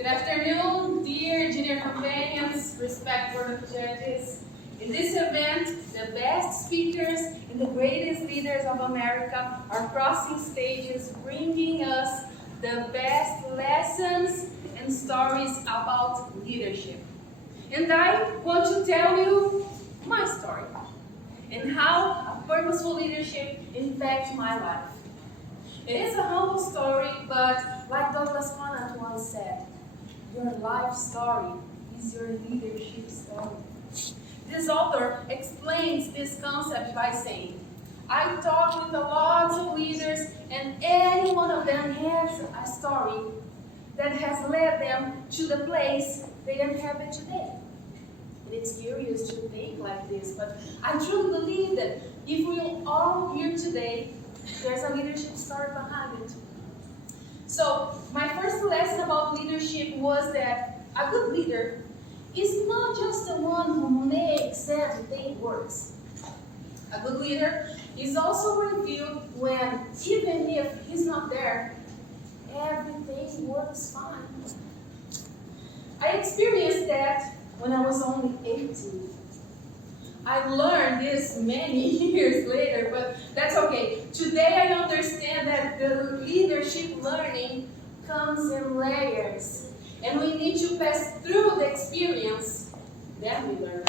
Good afternoon, dear junior companions, respected judges. In this event, the best speakers and the greatest leaders of America are crossing stages, bringing us the best lessons and stories about leadership. And I want to tell you my story and how a purposeful leadership impacts my life. It is a humble story, but like Douglas Conant once said, your life story is your leadership story. This author explains this concept by saying, I talked with a lot of leaders and any one of them has a story that has led them to the place they inhabit today. And it's curious to think like this, but I truly believe that if we are all here today, there's a leadership story behind it. So, my first lesson about leadership was that a good leader is not just the one who makes everything works. A good leader is also revealed when, even if he's not there, everything works fine. I experienced that when I was only 18. I learned this many years later, but that's okay. Today I understand that the leadership learning comes in layers, and we need to pass through the experience, then we learn.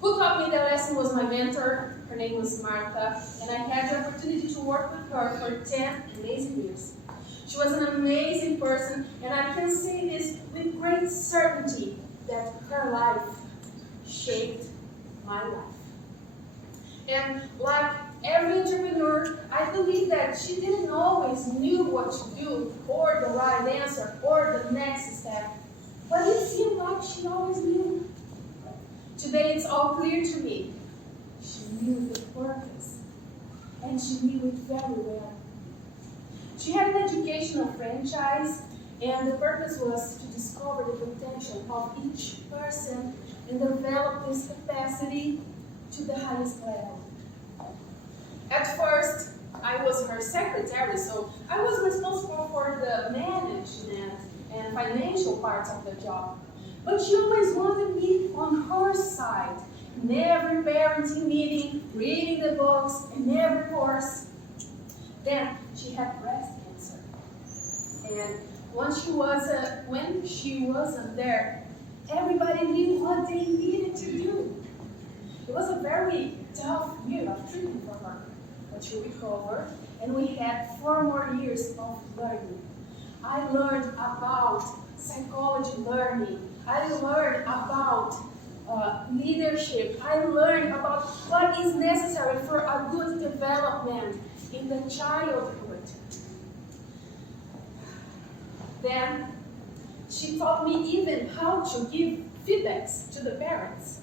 Who taught me the lesson was my mentor. Her name was Martha, and I had the opportunity to work with her for 10 amazing years. She was an amazing person, and I can say this with great certainty that her life shaped my life. And like every entrepreneur, I believe that she didn't always knew what to do, or the right answer, or the next step. But it seemed like she always knew. Today it's all clear to me. She knew the purpose, and she knew it very well. She had an educational franchise, and the purpose was to discover the potential of each person and develop this capacity to the highest level. At first, I was her secretary, so I was responsible for the management and financial parts of the job. But she always wanted me on her side, in every parenting meeting, reading the books, in every course. Then she had breast cancer. And when she wasn't there, everybody knew what they needed to do. It was a very tough year of treatment for her, but she recovered, and we had 4 more years of learning. I learned about psychology learning. I learned about leadership. I learned about what is necessary for a good development in the childhood. Then she taught me even how to give feedbacks to the parents.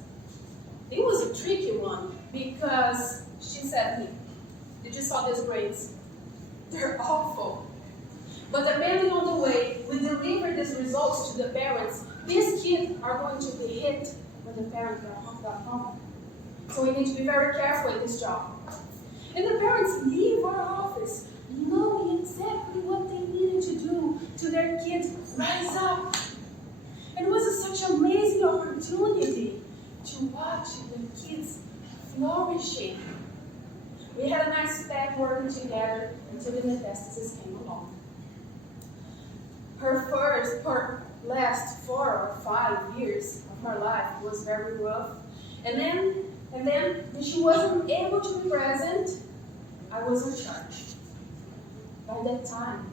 It was a tricky one because she said to me, did you saw these grades? They're awful. But depending on the way we deliver these results to the parents, these kids are going to be hit when the parents got home. So we need to be very careful with this job. And the parents leave our office knowing exactly what they needed to do to their kids rise up. And it was such an amazing opportunity to watch the kids flourishing. We had a nice pack working together until the metastasis came along. Her last 4 or 5 years of her life was very rough. And then when she wasn't able to be present, I was in charge. By that time,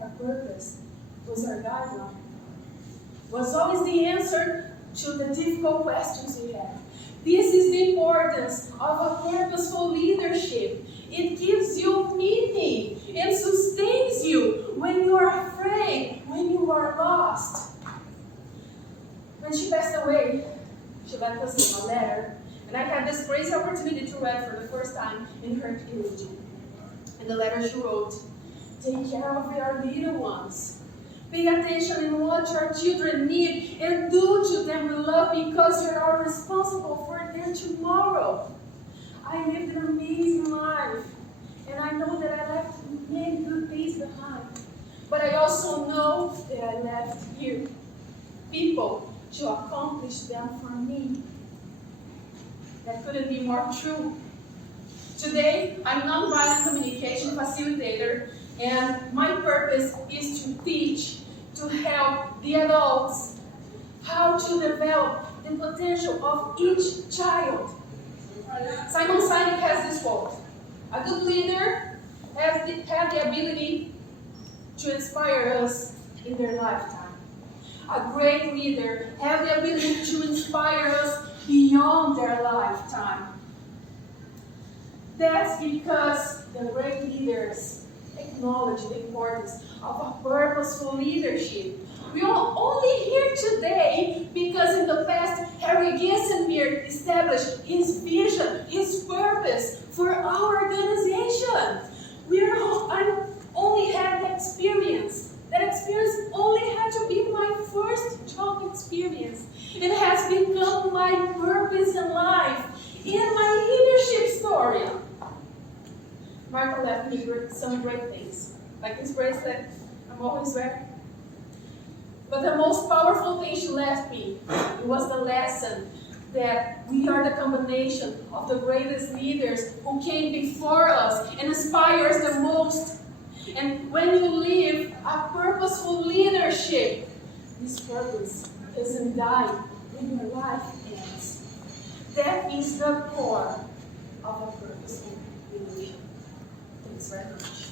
our purpose was our guideline. Was always the answer to the difficult questions we had. This is the importance of a purposeful leadership. It gives you meaning and sustains you when you are afraid, when you are lost. When she passed away, she left us a letter, and I had this crazy opportunity to read for the first time in her eulogy. In the letter she wrote, take care of your little ones. Pay attention in what your children need and do to them with love because you are responsible for their tomorrow. I lived an amazing life, and I know that I left many good things behind. But I also know that I left here people to accomplish them for me. That couldn't be more true. Today, I'm a nonviolent communication facilitator, and my purpose is to teach, to help the adults how to develop the potential of each child. Simon Sinek has this quote: a good leader has the ability to inspire us in their lifetime. A great leader has the ability to inspire us beyond their lifetime. That's because the great leaders acknowledge the importance of a purposeful leadership. We are only here today because in the past, Harry Gissenberg established his vision, his purpose for our organization. I only had that experience. That experience only had to be my first job experience. It has become my purpose in life, in my leadership story. Marco left me some great things, like this bracelet I'm always wearing. But the most powerful thing she left me, it was the lesson that we are the combination of the greatest leaders who came before us and inspire us the most. And when you live a purposeful leadership, this purpose doesn't die when your life ends. That is the core of a purposeful leadership. Thanks very much.